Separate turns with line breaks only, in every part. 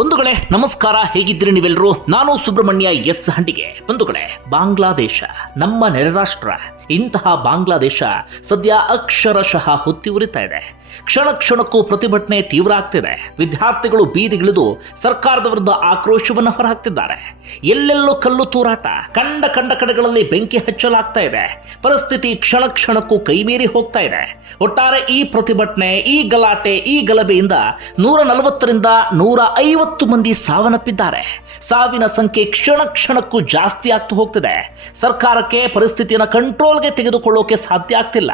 ಬಂಧುಗಳೇ ನಮಸ್ಕಾರ. ಹೇಗಿದ್ದೀರಿ ನೀವೆಲ್ಲರೂ? ನಾನು ಸುಬ್ರಹ್ಮಣ್ಯ ಎಸ್ ಹಂಡಿಗೆ. ಬಂಧುಗಳೇ ಬಾಂಗ್ಲಾದೇಶ ನಮ್ಮ ನೆರೆ ರಾಷ್ಟ್ರ. ಇಂತಹ ಬಾಂಗ್ಲಾದೇಶ ಸದ್ಯ ಅಕ್ಷರಶಃ ಹೊತ್ತಿ ಉರಿತಾ ಇದೆ. ಕ್ಷಣ ಕ್ಷಣಕ್ಕೂ ಪ್ರತಿಭಟನೆ ತೀವ್ರ ಆಗ್ತಿದೆ. ವಿದ್ಯಾರ್ಥಿಗಳು ಬೀದಿಗಿಳಿದು ಸರ್ಕಾರದ ವಿರುದ್ಧ ಆಕ್ರೋಶವನ್ನು ಹೊರಹಾಕ್ತಿದ್ದಾರೆ. ಎಲ್ಲೆಲ್ಲೋ ಕಲ್ಲು ತೂರಾಟ, ಕಂಡ ಕಂಡ ಕಡೆಗಳಲ್ಲಿ ಬೆಂಕಿ ಹಚ್ಚಲಾಗ್ತಾ ಇದೆ. ಪರಿಸ್ಥಿತಿ ಕ್ಷಣ ಕ್ಷಣಕ್ಕೂ ಕೈಮೀರಿ ಹೋಗ್ತಾ ಇದೆ. ಒಟ್ಟಾರೆ ಈ ಪ್ರತಿಭಟನೆ, ಈ ಗಲಾಟೆ, ಈ ಗಲಭೆಯಿಂದ ನೂರ ನಲವತ್ತರಿಂದ ನೂರ ಐವತ್ತು ಮಂದಿ ಸಾವನ್ನಪ್ಪಿದ್ದಾರೆ. ಸಾವಿನ ಸಂಖ್ಯೆ ಕ್ಷಣ ಕ್ಷಣಕ್ಕೂ ಜಾಸ್ತಿ ಆಗ್ತಾ ಹೋಗ್ತಿದೆ. ಸರ್ಕಾರಕ್ಕೆ ಪರಿಸ್ಥಿತಿಯನ್ನು ಕಂಟ್ರೋಲ್ಗೆ ತೆಗೆದುಕೊಳ್ಳೋಕೆ ಸಾಧ್ಯ ಆಗ್ತಿಲ್ಲ.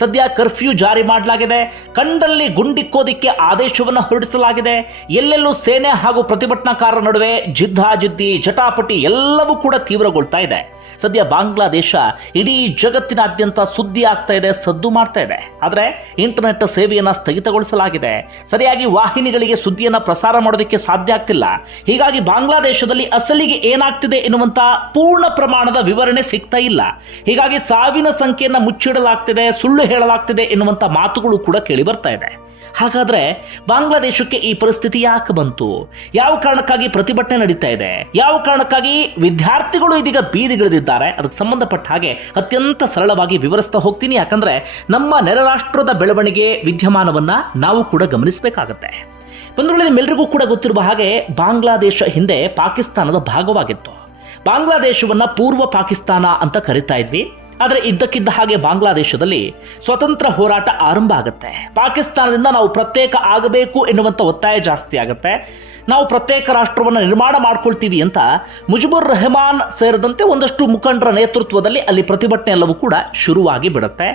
ಸದ್ಯ ಕರ್ಫ್ಯೂ ಜಾರಿ ಮಾಡಲಾಗಿದೆ. ಕಂಡಲ್ಲಿ ಗುಂಡಿಕ್ಕೋದಿಕ್ಕೆ ಆದೇಶವನ್ನು ಹೊರಡಿಸಲಾಗಿದೆ. ಎಲ್ಲೆಲ್ಲೂ ಸೇನೆ ಹಾಗೂ ಪ್ರತಿಭಟನಾಕಾರರ ನಡುವೆ ಜಿದ್ದಾಜಿದ್ದಿ ಜಟಾಪಟಿ ಎಲ್ಲವೂ ಕೂಡ ತೀವ್ರಗೊಳ್ತಾ ಇದೆ. ಸದ್ಯ ಬಾಂಗ್ಲಾದೇಶ ಇಡೀ ಜಗತ್ತಿನಾದ್ಯಂತ ಸುದ್ದಿ ಆಗ್ತಾ ಇದೆ, ಸದ್ದು ಮಾಡ್ತಾ ಇದೆ. ಆದರೆ ಇಂಟರ್ನೆಟ್ ಸೇವೆಯನ್ನು ಸ್ಥಗಿತಗೊಳಿಸಲಾಗಿದೆ. ಸರಿಯಾಗಿ ವಾಹಿನಿಗಳಿಗೆ ಸುದ್ದಿಯನ್ನು ಪ್ರಸಾರ ಮಾಡೋದಕ್ಕೆ ಸಾಧ್ಯ ಆಗ್ತಿಲ್ಲ. ಹೀಗಾಗಿ ಬಾಂಗ್ಲಾದೇಶದಲ್ಲಿ ಅಸಲಿಗೆ ಏನಾಗ್ತಿದೆ ಎನ್ನುವಂತಹ ಪೂರ್ಣ ಪ್ರಮಾಣದ ವಿವರಣೆ ಸಿಗ್ತಾ ಇಲ್ಲ. ಹೀಗಾಗಿ ಸಾವಿನ ಸಂಖ್ಯೆಯನ್ನು ಮುಚ್ಚಿಡಲಾಗ್ತಿದೆ, ಸುಳ್ಳು ಹೇಳಲಾಗ್ತಿದೆ ಎನ್ನುವಂಥ ಮಾತುಗಳು ಕೂಡ ಕೇಳಿ ಬರ್ತಾ ಇದೆ. ಹಾಗಾದರೆ ಬಾಂಗ್ಲಾದೇಶಕ್ಕೆ ಈ ಪರಿಸ್ಥಿತಿ ಯಾಕೆ ಬಂತು? ಯಾವ ಕಾರಣಕ್ಕಾಗಿ ಪ್ರತಿಭಟನೆ ನಡೀತಾ ಇದೆ? ಯಾವ ಕಾರಣಕ್ಕಾಗಿ ವಿದ್ಯಾರ್ಥಿಗಳು ಇದೀಗ ಬೀದಿಗಿಳಿದಿದ್ದಾರೆ? ಅದಕ್ಕೆ ಸಂಬಂಧಪಟ್ಟ ಹಾಗೆ ಅತ್ಯಂತ ಸರಳವಾಗಿ ವಿವರಿಸ್ತಾ ಹೋಗ್ತೀನಿ. ಯಾಕಂದರೆ ನಮ್ಮ ನೆರೆ ರಾಷ್ಟ್ರದ ಬೆಳವಣಿಗೆ, ವಿದ್ಯಮಾನವನ್ನು ನಾವು ಕೂಡ ಗಮನಿಸಬೇಕಾಗತ್ತೆ. ಬಂಧುಗಳಲ್ಲಿ ನಿಮ್ಮೆಲ್ಲರಿಗೂ ಕೂಡ ಗೊತ್ತಿರುವ ಹಾಗೆ ಬಾಂಗ್ಲಾದೇಶ ಹಿಂದೆ ಪಾಕಿಸ್ತಾನದ ಭಾಗವಾಗಿತ್ತು. ಬಾಂಗ್ಲಾದೇಶವನ್ನು ಪೂರ್ವ ಪಾಕಿಸ್ತಾನ ಅಂತ ಕರಿತಾ ಇದ್ವಿ. ಆದರೆ ಇದ್ದಕ್ಕಿದ್ದ ಹಾಗೆ ಬಾಂಗ್ಲಾದೇಶದಲ್ಲಿ ಸ್ವತಂತ್ರ ಹೋರಾಟ ಆರಂಭ ಆಗುತ್ತೆ. ಪಾಕಿಸ್ತಾನದಿಂದ ನಾವು ಪ್ರತ್ಯೇಕ ಆಗಬೇಕು ಎನ್ನುವಂಥ ಒತ್ತಾಯ ಜಾಸ್ತಿ ಆಗುತ್ತೆ. ನಾವು ಪ್ರತ್ಯೇಕ ರಾಷ್ಟ್ರವನ್ನು ನಿರ್ಮಾಣ ಮಾಡ್ಕೊಳ್ತೀವಿ ಅಂತ ಮುಜಿಬುರ್ ರೆಹಮಾನ್ ಸೇರಿದಂತೆ ಒಂದಷ್ಟು ಮುಖಂಡರ ನೇತೃತ್ವದಲ್ಲಿ ಅಲ್ಲಿ ಪ್ರತಿಭಟನೆ ಎಲ್ಲವೂ ಕೂಡ ಶುರುವಾಗಿ ಬಿಡುತ್ತೆ.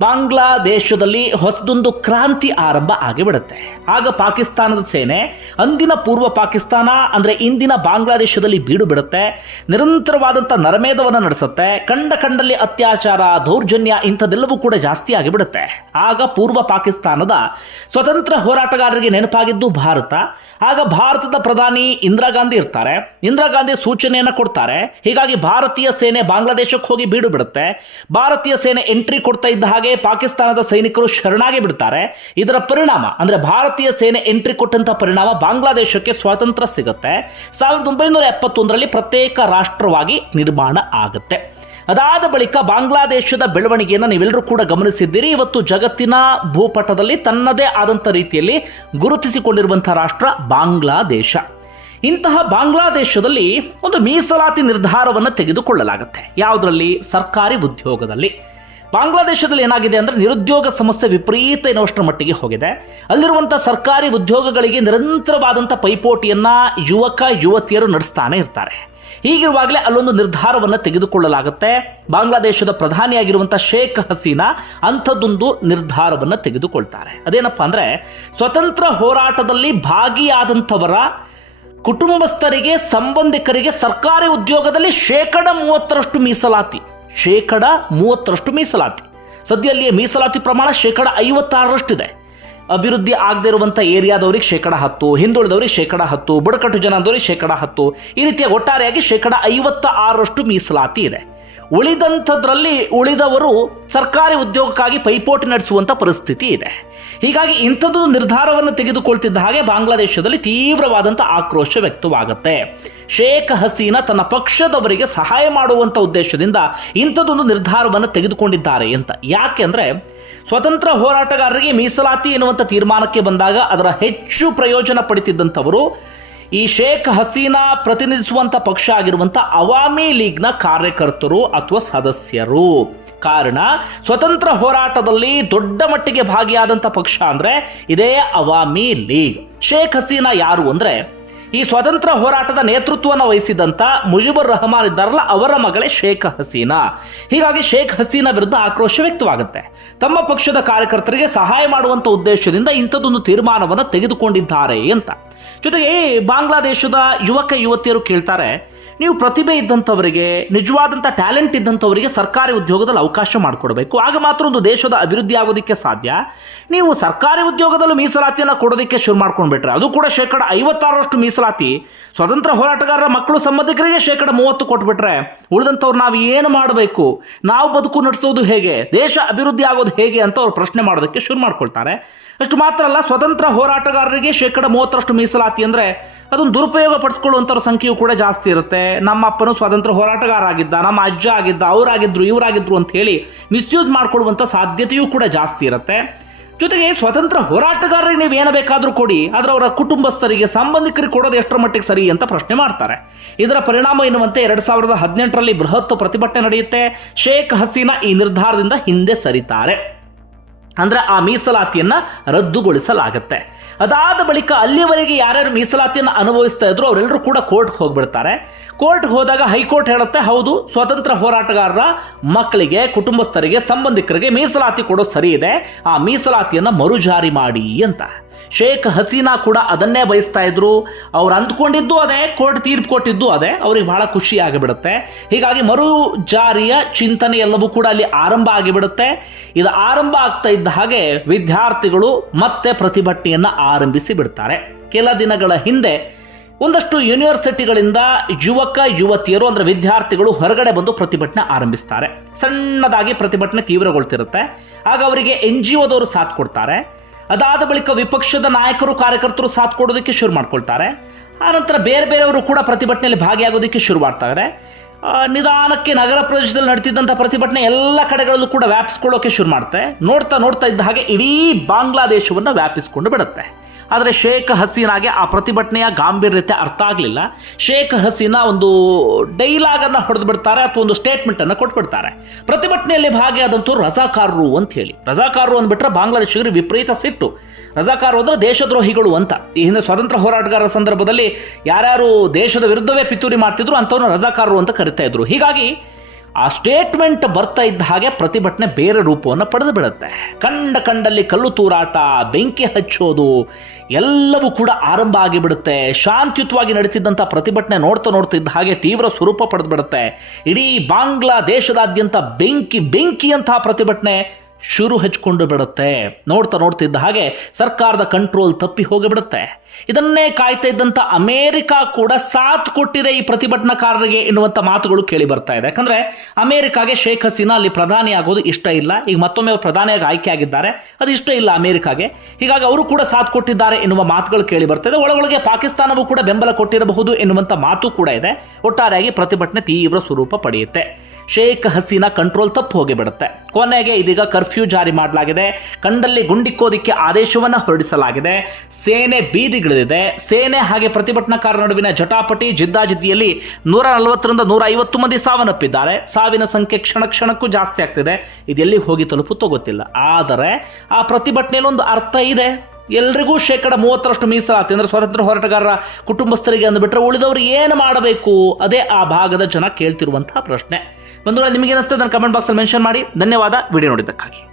ಬಾಂಗ್ಲಾದೇಶದಲ್ಲಿ ಹೊಸದೊಂದು ಕ್ರಾಂತಿ ಆರಂಭ ಆಗಿಬಿಡುತ್ತೆ ಆಗ ಪಾಕಿಸ್ತಾನದ ಸೇನೆ ಅಂದಿನ ಪೂರ್ವ ಪಾಕಿಸ್ತಾನ ಅಂದರೆ ಇಂದಿನ ಬಾಂಗ್ಲಾದೇಶದಲ್ಲಿ ಬೀಡು ಬಿಡುತ್ತೆ. ನಿರಂತರವಾದಂಥ ನರಮೇಧವನ್ನು ನಡೆಸುತ್ತೆ. ಕಂಡ ಕಂಡಲ್ಲಿ ಅತ್ಯಾಚಾರ ದೌರ್ಜನ್ಯ ಇಂಥದೆಲ್ಲವೂ ಕೂಡ ಜಾಸ್ತಿ ಆಗಿಬಿಡುತ್ತೆ. ಆಗ ಪೂರ್ವ ಪಾಕಿಸ್ತಾನದ ಸ್ವತಂತ್ರ ಹೋರಾಟಗಾರರಿಗೆ ನೆನಪಾಗಿದ್ದು ಭಾರತ. ಆಗ ಭಾರತದ ಪ್ರಧಾನಿ ಇಂದಿರಾ ಗಾಂಧಿ ಇರ್ತಾರೆ. ಇಂದಿರಾ ಗಾಂಧಿ ಸೂಚನೆಯನ್ನು ಕೊಡ್ತಾರೆ. ಹೀಗಾಗಿ ಭಾರತೀಯ ಸೇನೆ ಬಾಂಗ್ಲಾದೇಶಕ್ಕೆ ಹೋಗಿ ಬೀಡು ಬಿಡುತ್ತೆ. ಭಾರತೀಯ ಸೇನೆ ಎಂಟ್ರಿ ಕೊಡ್ತಾ ಇದ್ದ ಹಾಗೆ ಪಾಕಿಸ್ತಾನದ ಸೈನಿಕರು ಶರಣಾಗಿ ಬಿಡ್ತಾರೆ. ಇದರ ಪರಿಣಾಮ ಅಂದ್ರೆ ಭಾರತೀಯ ಸೇನೆ ಎಂಟ್ರಿ ಕೊಟ್ಟಂತ ಪರಿಣಾಮ ಬಾಂಗ್ಲಾದೇಶಕ್ಕೆ ಸ್ವಾತಂತ್ರ್ಯ ಸಿಗುತ್ತೆ. ಸಾವಿರದ ಒಂಬೈನೂರ ಎಪ್ಪತ್ತೊಂದರಲ್ಲಿ ಪ್ರತ್ಯೇಕ ರಾಷ್ಟ್ರವಾಗಿ ನಿರ್ಮಾಣ ಆಗುತ್ತೆ. ಅದಾದ ಬಳಿಕ ಬಾಂಗ್ಲಾದೇಶದ ಬೆಳವಣಿಗೆಯನ್ನು ನೀವೆಲ್ಲರೂ ಕೂಡ ಗಮನಿಸಿದ್ದೀರಿ. ಇವತ್ತು ಜಗತ್ತಿನ ಭೂಪಟದಲ್ಲಿ ತನ್ನದೇ ಆದಂಥ ರೀತಿಯಲ್ಲಿ ಗುರುತಿಸಿಕೊಂಡಿರುವಂಥ ರಾಷ್ಟ್ರ ಬಾಂಗ್ಲಾದೇಶ. ಇಂತಹ ಬಾಂಗ್ಲಾದೇಶದಲ್ಲಿ ಒಂದು ಮೀಸಲಾತಿ ನಿರ್ಧಾರವನ್ನು ತೆಗೆದುಕೊಳ್ಳಲಾಗುತ್ತೆ. ಯಾವುದರಲ್ಲಿ? ಸರ್ಕಾರಿ ಉದ್ಯೋಗದಲ್ಲಿ. ಬಾಂಗ್ಲಾದೇಶದಲ್ಲಿ ಏನಾಗಿದೆ ಅಂದರೆ ನಿರುದ್ಯೋಗ ಸಮಸ್ಯೆ ವಿಪರೀತ ಎನ್ನುವಷ್ಟರ ಮಟ್ಟಿಗೆ ಹೋಗಿದೆ. ಅಲ್ಲಿರುವಂಥ ಸರ್ಕಾರಿ ಉದ್ಯೋಗಗಳಿಗೆ ನಿರಂತರವಾದಂಥ ಪೈಪೋಟಿಯನ್ನು ಯುವಕ, ಯುವತಿಯರು ನಡೆಸ್ತಾನೆ ಇರ್ತಾರೆ. ಹೀಗಿರುವಾಗಲೇ ಅಲ್ಲೊಂದು ನಿರ್ಧಾರವನ್ನು ತೆಗೆದುಕೊಳ್ಳಲಾಗುತ್ತೆ. ಬಾಂಗ್ಲಾದೇಶದ ಪ್ರಧಾನಿಯಾಗಿರುವಂಥ ಶೇಖ್ ಹಸೀನಾ ಅಂಥದ್ದೊಂದು ನಿರ್ಧಾರವನ್ನು ತೆಗೆದುಕೊಳ್ತಾರೆ. ಅದೇನಪ್ಪ ಅಂದರೆ, ಸ್ವತಂತ್ರ ಹೋರಾಟದಲ್ಲಿ ಭಾಗಿಯಾದಂಥವರ ಕುಟುಂಬಸ್ಥರಿಗೆ, ಸಂಬಂಧಿಕರಿಗೆ, ಸರ್ಕಾರಿ ಉದ್ಯೋಗದಲ್ಲಿ ಶೇಕಡ ಮೂವತ್ತರಷ್ಟು ಮೀಸಲಾತಿ. ಶೇಕಡ ಮೂವತ್ತರಷ್ಟು ಮೀಸಲಾತಿ. ಸದ್ಯಲ್ಲಿಯೇ ಮೀಸಲಾತಿ ಪ್ರಮಾಣ ಶೇಕಡ ಐವತ್ತಾರರಷ್ಟಿದೆ. ಅಭಿವೃದ್ಧಿ ಆಗದೆ ಇರುವಂಥ ಏರಿಯಾದವ್ರಿಗೆ ಶೇಕಡ ಹತ್ತು, ಹಿಂದುಳಿದವ್ರಿಗೆ ಶೇಕಡ ಹತ್ತು, ಬುಡಕಟ್ಟು ಜನದವ್ರಿಗೆ ಶೇಕಡ ಹತ್ತು. ಈ ರೀತಿಯ ಒಟ್ಟಾರೆಯಾಗಿ ಶೇಕಡ ಐವತ್ತ ಆರರಷ್ಟು ಮೀಸಲಾತಿ ಇದೆ. ಉಳಿದಂಥದ್ರಲ್ಲಿ ಉಳಿದವರು ಸರ್ಕಾರಿ ಉದ್ಯೋಗಕ್ಕಾಗಿ ಪೈಪೋಟಿ ನಡೆಸುವಂಥ ಪರಿಸ್ಥಿತಿ ಇದೆ. ಹೀಗಾಗಿ ಇಂಥದ್ದು ನಿರ್ಧಾರವನ್ನು ತೆಗೆದುಕೊಳ್ತಿದ್ದ ಹಾಗೆ ಬಾಂಗ್ಲಾದೇಶದಲ್ಲಿ ತೀವ್ರವಾದಂಥ ಆಕ್ರೋಶ ವ್ಯಕ್ತವಾಗುತ್ತೆ. ಶೇಖ್ ಹಸೀನಾ ತನ್ನ ಪಕ್ಷದವರಿಗೆ ಸಹಾಯ ಮಾಡುವಂಥ ಉದ್ದೇಶದಿಂದ ಇಂಥದ್ದೊಂದು ನಿರ್ಧಾರವನ್ನು ತೆಗೆದುಕೊಂಡಿದ್ದಾರೆ ಅಂತ. ಯಾಕೆಂದರೆ ಸ್ವತಂತ್ರ ಹೋರಾಟಗಾರರಿಗೆ ಮೀಸಲಾತಿ ಎನ್ನುವಂಥ ತೀರ್ಮಾನಕ್ಕೆ ಬಂದಾಗ ಅದರ ಹೆಚ್ಚು ಪ್ರಯೋಜನ ಪಡಿತಿದ್ದಂಥವರು ಈ ಶೇಖ್ ಹಸೀನಾ ಪ್ರತಿನಿಧಿಸುವಂತ ಪಕ್ಷ ಆಗಿರುವಂತ ಅವಾಮಿ ಲೀಗ್ನ ಕಾರ್ಯಕರ್ತರು ಅಥವಾ ಸದಸ್ಯರು. ಕಾರಣ, ಸ್ವತಂತ್ರ ಹೋರಾಟದಲ್ಲಿ ದೊಡ್ಡ ಮಟ್ಟಿಗೆ ಭಾಗಿಯಾದಂಥ ಪಕ್ಷ ಅಂದ್ರೆ ಇದೇ ಅವಾಮಿ ಲೀಗ್. ಶೇಖ್ ಹಸೀನಾ ಯಾರು ಅಂದ್ರೆ, ಈ ಸ್ವತಂತ್ರ ಹೋರಾಟದ ನೇತೃತ್ವವನ್ನು ವಹಿಸಿದಂತ ಮುಜಿಬುರ್ ರಹಮಾನ್ ಇದ್ದಾರಲ್ಲ, ಅವರ ಮಗಳೇ ಶೇಖ್ ಹಸೀನಾ. ಹೀಗಾಗಿ ಶೇಖ್ ಹಸೀನಾ ವಿರುದ್ಧ ಆಕ್ರೋಶ ವ್ಯಕ್ತವಾಗುತ್ತೆ. ತಮ್ಮ ಪಕ್ಷದ ಕಾರ್ಯಕರ್ತರಿಗೆ ಸಹಾಯ ಮಾಡುವಂತ ಉದ್ದೇಶದಿಂದ ಇಂಥದ್ದೊಂದು ತೀರ್ಮಾನವನ್ನು ತೆಗೆದುಕೊಂಡಿದ್ದಾರೆ ಅಂತ. ಜೊತೆಗೆ ಬಾಂಗ್ಲಾದೇಶದ ಯುವಕ ಯುವತಿಯರು ಕೇಳ್ತಾರೆ ನೀವು ಪ್ರತಿಭೆ ಇದ್ದಂಥವರಿಗೆ, ನಿಜವಾದಂಥ ಟ್ಯಾಲೆಂಟ್ ಇದ್ದಂಥವರಿಗೆ ಸರ್ಕಾರಿ ಉದ್ಯೋಗದಲ್ಲಿ ಅವಕಾಶ ಮಾಡಿಕೊಡಬೇಕು. ಆಗ ಮಾತ್ರ ಒಂದು ದೇಶದ ಅಭಿವೃದ್ಧಿ ಆಗೋದಕ್ಕೆ ಸಾಧ್ಯ. ನೀವು ಸರ್ಕಾರಿ ಉದ್ಯೋಗದಲ್ಲೂ ಮೀಸಲಾತಿಯನ್ನು ಕೊಡೋದಕ್ಕೆ ಶುರು ಮಾಡ್ಕೊಂಡ್ಬಿಟ್ರೆ, ಅದು ಕೂಡ ಶೇಕಡ ಐವತ್ತಾರರಷ್ಟು ಮೀಸಲಾತಿ. ಸ್ವತಂತ್ರ ಹೋರಾಟಗಾರರ ಮಕ್ಕಳು ಸಂಬಂಧಿಕರಿಗೆ ಶೇಕಡ ಮೂವತ್ತು ಕೊಟ್ಬಿಟ್ರೆ, ಉಳಿದಂಥವ್ರು ನಾವು ಏನು ಮಾಡಬೇಕು? ನಾವು ಬದುಕು ನಡೆಸೋದು ಹೇಗೆ? ದೇಶ ಅಭಿವೃದ್ಧಿ ಆಗೋದು ಹೇಗೆ ಅಂತ ಅವ್ರು ಪ್ರಶ್ನೆ ಮಾಡೋದಕ್ಕೆ ಶುರು ಮಾಡ್ಕೊಳ್ತಾರೆ. ಅಷ್ಟು ಮಾತ್ರ ಅಲ್ಲ, ಸ್ವತಂತ್ರ ಹೋರಾಟಗಾರರಿಗೆ ಶೇಕಡ ಮೂವತ್ತರಷ್ಟು ಮೀಸಲಾತಿ ಅಂದರೆ ಅದನ್ನು ದುರುಪಯೋಗ ಪಡಿಸ್ಕೊಳ್ಳುವಂಥವ್ರ ಸಂಖ್ಯೆಯು ಕೂಡ ಜಾಸ್ತಿ ಇರುತ್ತೆ. ನಮ್ಮ ಅಪ್ಪನು ಸ್ವಾತಂತ್ರ್ಯ ಹೋರಾಟಗಾರ ಆಗಿದ್ದ ನಮ್ಮ ಅಜ್ಜ ಆಗಿದ್ದ ಅವರಾಗಿದ್ದರು ಇವರಾಗಿದ್ರು ಅಂತ ಹೇಳಿ ಮಿಸ್ಯೂಸ್ ಮಾಡ್ಕೊಳ್ಳುವಂಥ ಸಾಧ್ಯತೆಯೂ ಕೂಡ ಜಾಸ್ತಿ ಇರುತ್ತೆ. ಜೊತೆಗೆ ಸ್ವತಂತ್ರ ಹೋರಾಟಗಾರರಿಗೆ ನೀವು ಏನು ಬೇಕಾದರೂ ಕೊಡಿ, ಆದರೆ ಅವರ ಕುಟುಂಬಸ್ಥರಿಗೆ, ಸಂಬಂಧಿಕರಿಗೆ ಕೊಡೋದು ಎಷ್ಟರ ಮಟ್ಟಿಗೆ ಸರಿ ಅಂತ ಪ್ರಶ್ನೆ ಮಾಡ್ತಾರೆ. ಇದರ ಪರಿಣಾಮ ಎನ್ನುವಂತೆ ಎರಡು ಸಾವಿರದ ಹದಿನೆಂಟರಲ್ಲಿ ಬೃಹತ್ ಪ್ರತಿಭಟನೆ ನಡೆಯುತ್ತೆ. ಶೇಖ್ ಹಸೀನಾ ಈ ನಿರ್ಧಾರದಿಂದ ಹಿಂದೆ ಸರಿತಾರೆ. ಅಂದ್ರೆ ಆ ಮೀಸಲಾತಿಯನ್ನ ರದ್ದುಗೊಳಿಸಲಾಗುತ್ತೆ. ಅದಾದ ಬಳಿಕ ಅಲ್ಲಿಯವರೆಗೆ ಯಾರ್ಯಾರು ಮೀಸಲಾತಿಯನ್ನು ಅನುಭವಿಸ್ತಾ ಇದ್ರು ಅವರೆಲ್ಲರೂ ಕೂಡ ಕೋರ್ಟ್ಗೆ ಹೋಗ್ಬಿಡ್ತಾರೆ. ಕೋರ್ಟ್ಗೆ ಹೋದಾಗ ಹೈಕೋರ್ಟ್ ಹೇಳುತ್ತೆ, ಹೌದು, ಸ್ವತಂತ್ರ ಹೋರಾಟಗಾರರ ಮಕ್ಕಳಿಗೆ, ಕುಟುಂಬಸ್ಥರಿಗೆ, ಸಂಬಂಧಿಕರಿಗೆ ಮೀಸಲಾತಿ ಕೊಡೋ ಸರಿ ಇದೆ, ಆ ಮೀಸಲಾತಿಯನ್ನು ಮರುಜಾರಿ ಮಾಡಿ ಅಂತ. ಶೇಖ್ ಹಸೀನಾ ಕೂಡ ಅದನ್ನೇ ಬಯಸ್ತಾ ಇದ್ರು. ಅವ್ರು ಅಂದ್ಕೊಂಡಿದ್ದು ಅದೇ, ಕೋರ್ಟ್ ತೀರ್ಪು ಕೊಟ್ಟಿದ್ದು ಅದೇ, ಅವ್ರಿಗೆ ಬಹಳ ಖುಷಿ ಆಗಿಬಿಡುತ್ತೆ. ಹೀಗಾಗಿ ಮರು ಜಾರಿಯ ಚಿಂತನೆ ಎಲ್ಲವೂ ಕೂಡ ಅಲ್ಲಿ ಆರಂಭ ಆಗಿಬಿಡುತ್ತೆ. ಇದು ಆರಂಭ ಆಗ್ತಾ ಇದ್ದ ಹಾಗೆ ವಿದ್ಯಾರ್ಥಿಗಳು ಮತ್ತೆ ಪ್ರತಿಭಟನೆಯನ್ನು ಆರಂಭಿಸಿ ಬಿಡ್ತಾರೆ. ಕೆಲ ದಿನಗಳ ಹಿಂದೆ ಒಂದಷ್ಟು ಯೂನಿವರ್ಸಿಟಿಗಳಿಂದ ಯುವಕ, ಯುವತಿಯರು ಅಂದ್ರೆ ವಿದ್ಯಾರ್ಥಿಗಳು ಹೊರಗಡೆ ಬಂದು ಪ್ರತಿಭಟನೆ ಆರಂಭಿಸ್ತಾರೆ. ಸಣ್ಣದಾಗಿ ಪ್ರತಿಭಟನೆ ತೀವ್ರಗೊಳ್ತಿರುತ್ತೆ. ಆಗ ಅವರಿಗೆ ಎನ್ ಜಿ ಒದವರು ಸಾಥ್ ಕೊಡ್ತಾರೆ. ಅದಾದ ಬಳಿಕ ವಿಪಕ್ಷದ ನಾಯಕರು, ಕಾರ್ಯಕರ್ತರು ಸಾಥ್ ಕೊಡೋದಕ್ಕೆ ಶುರು ಮಾಡ್ಕೊಳ್ತಾರೆ. ಆನಂತರ ಬೇರೆ ಬೇರೆಯವರು ಕೂಡ ಪ್ರತಿಭಟನೆಯಲ್ಲಿ ಭಾಗಿಯಾಗೋದಕ್ಕೆ ಶುರು ಮಾಡ್ತಾರೆ ನಿಧಾನಕ್ಕೆ ನಗರ ಪ್ರದೇಶದಲ್ಲಿ ನಡೀತಿದ್ದಂಥ ಪ್ರತಿಭಟನೆ ಎಲ್ಲ ಕಡೆಗಳಲ್ಲೂ ಕೂಡ ವ್ಯಾಪಿಸ್ಕೊಳ್ಳೋಕೆ ಶುರು ಮಾಡುತ್ತೆ ನೋಡ್ತಾ ನೋಡ್ತಾ ಇದ್ದ ಹಾಗೆ ಇಡೀ ಬಾಂಗ್ಲಾದೇಶವನ್ನು ವ್ಯಾಪಿಸ್ಕೊಂಡು ಬಿಡುತ್ತೆ. ಆದರೆ ಶೇಖ್ ಹಸೀನಾಗೆ ಆ ಪ್ರತಿಭಟನೆಯ ಗಾಂಭೀರ್ಯತೆ ಅರ್ಥ ಆಗಲಿಲ್ಲ. ಶೇಖ್ ಹಸೀನಾ ಒಂದು ಡೈಲಾಗನ್ನು ಹೊಡೆದು ಬಿಡ್ತಾರೆ ಅಥವಾ ಒಂದು ಸ್ಟೇಟ್ಮೆಂಟನ್ನು ಕೊಟ್ಬಿಡ್ತಾರೆ ಪ್ರತಿಭಟನೆಯಲ್ಲಿ ಭಾಗಿಯಾದಂಥವ್ರು ರಜಾಕಾರರು ಅಂತ ಹೇಳಿ. ರಜಾಕಾರರು ಅಂದ್ಬಿಟ್ರೆ ಬಾಂಗ್ಲಾದೇಶಿಗರು ವಿಪರೀತ ಸಿಟ್ಟು. ರಜಾಕಾರರು ಅಂದ್ರೆ ದೇಶದ್ರೋಹಿಗಳು ಅಂತ. ಈ ಹಿಂದೆ ಸ್ವತಂತ್ರ ಹೋರಾಟಗಾರರ ಸಂದರ್ಭದಲ್ಲಿ ಯಾರ್ಯಾರು ದೇಶದ ವಿರುದ್ಧವೇ ಪಿತೂರಿ ಮಾಡ್ತಿದ್ರು ಅಂಥವ್ರನ್ನ ರಜಾಕಾರರು ಅಂತ ಕರಿತಾ ಇದ್ರು. ಹೀಗಾಗಿ ಆ ಸ್ಟೇಟ್ಮೆಂಟ್ ಬರ್ತಾ ಇದ್ದ ಹಾಗೆ ಪ್ರತಿಭಟನೆ ಬೇರೆ ರೂಪವನ್ನು ಪಡೆದು ಬಿಡುತ್ತೆ. ಕಂಡ ಕಂಡಲ್ಲಿ ಕಲ್ಲು ತೂರಾಟ, ಬೆಂಕಿ ಹಚ್ಚೋದು, ಎಲ್ಲವೂ ಕೂಡ ಆರಂಭ ಆಗಿಬಿಡುತ್ತೆ. ಶಾಂತಿಯುತವಾಗಿ ನಡೆಸಿದ್ದಂಥ ಪ್ರತಿಭಟನೆ ನೋಡ್ತಾ ನೋಡ್ತಾ ಇದ್ದ ಹಾಗೆ ತೀವ್ರ ಸ್ವರೂಪ ಪಡೆದು ಬಿಡುತ್ತೆ. ಇಡೀ ಬಾಂಗ್ಲಾದೇಶದಾದ್ಯಂತ ಬೆಂಕಿ ಬೆಂಕಿಯಂತಹ ಪ್ರತಿಭಟನೆ ಶುರು ಹಚ್ಕೊಂಡು ಬಿಡುತ್ತೆ. ನೋಡ್ತಾ ನೋಡ್ತಿದ್ದ ಹಾಗೆ ಸರ್ಕಾರದ ಕಂಟ್ರೋಲ್ ತಪ್ಪಿ ಹೋಗಿಬಿಡುತ್ತೆ ಇದನ್ನೇ ಕಾಯ್ತಾ ಇದ್ದಂಥ ಅಮೇರಿಕಾ ಕೂಡ ಸಾಥ್ ಕೊಟ್ಟಿದೆ ಈ ಪ್ರತಿಭಟನಾಕಾರರಿಗೆ ಎನ್ನುವಂಥ ಮಾತುಗಳು ಕೇಳಿ ಬರ್ತಾ ಇದೆ. ಯಾಕಂದರೆ ಅಮೇರಿಕಾಗೆ ಶೇಖ್ ಹಸೀನಾ ಅಲ್ಲಿ ಪ್ರಧಾನಿ ಆಗೋದು ಇಷ್ಟ ಇಲ್ಲ. ಈಗ ಮತ್ತೊಮ್ಮೆ ಪ್ರಧಾನಿಯಾಗಿ ಆಯ್ಕೆ ಆಗಿದ್ದಾರೆ. ಅದು ಇಷ್ಟ ಇಲ್ಲ ಅಮೇರಿಕಾಗೆ. ಹೀಗಾಗಿ ಅವರು ಕೂಡ ಸಾಥ್ ಕೊಟ್ಟಿದ್ದಾರೆ ಎನ್ನುವ ಮಾತುಗಳು ಕೇಳಿ ಬರ್ತಾ ಇದೆ. ಒಳಗೊಳಗೆ ಪಾಕಿಸ್ತಾನವೂ ಕೂಡ ಬೆಂಬಲ ಕೊಟ್ಟಿರಬಹುದು ಎನ್ನುವಂಥ ಮಾತು ಕೂಡ ಇದೆ. ಒಟ್ಟಾರೆಯಾಗಿ ಪ್ರತಿಭಟನೆ ತೀವ್ರ ಸ್ವರೂಪ ಪಡೆಯುತ್ತೆ. ಶೇಖ್ ಹಸೀನಾ ಕಂಟ್ರೋಲ್ ತಪ್ಪು ಹೋಗಿಬಿಡುತ್ತೆ ಕೊನೆಗೆ ಇದೀಗ ಕರ್ಫ್ಯೂ ಜಾರಿ ಮಾಡಲಾಗಿದೆ. ಕಂಡಲ್ಲಿ ಗುಂಡಿಕ್ಕೋದಿಕ್ಕೆ ಆದೇಶವನ್ನು ಹೊರಡಿಸಲಾಗಿದೆ. ಸೇನೆ ಬೀದಿಗಿಳಿದಿದೆ. ಸೇನೆ ಹಾಗೆ ಪ್ರತಿಭಟನಾಕಾರರ ನಡುವಿನ ಜಟಾಪಟಿ ಜಿದ್ದಾಜಿದ್ದಿಯಲ್ಲಿ ನೂರ ನಲವತ್ತರಿಂದ ನೂರ ಐವತ್ತು ಮಂದಿ ಸಾವನ್ನಪ್ಪಿದ್ದಾರೆ. ಸಾವಿನ ಸಂಖ್ಯೆ ಕ್ಷಣ ಕ್ಷಣಕ್ಕೂ ಜಾಸ್ತಿ ಆಗ್ತಿದೆ. ಇದೆಲ್ಲಿ ಹೋಗಿ ತಲುಪುತ್ತೋ ಗೊತ್ತಿಲ್ಲ. ಆದರೆ ಆ ಪ್ರತಿಭಟನೆಯಲ್ಲಿ ಒಂದು ಅರ್ಥ ಇದೆ. ಎಲ್ರಿಗೂ ಶೇಕಡ ಮೂವತ್ತರಷ್ಟು ಮೀಸಲಾತಿ, ಅಂದರೆ ಸ್ವಾತಂತ್ರ್ಯ ಹೋರಾಟಗಾರರ ಕುಟುಂಬಸ್ಥರಿಗೆ ಅಂದುಬಿಟ್ರೆ ಉಳಿದವರು ಏನು ಮಾಡಬೇಕು? ಅದೇ ಆ ಭಾಗದ ಜನ ಕೇಳ್ತಿರುವಂತಹ ಪ್ರಶ್ನೆ. ಬಂಧುಗಳ ನಿಮಗೆ ಅನಿಸ್ತದೆ ನನ್ನ ಕಮೆಂಟ್ ಬಾಕ್ಸಲ್ಲಿ ಮೆನ್ಷನ್ ಮಾಡಿ. ಧನ್ಯವಾದ. ವಿಡಿಯೋ ನೋಡಿದ್ದಕ್ಕಾಗಿ.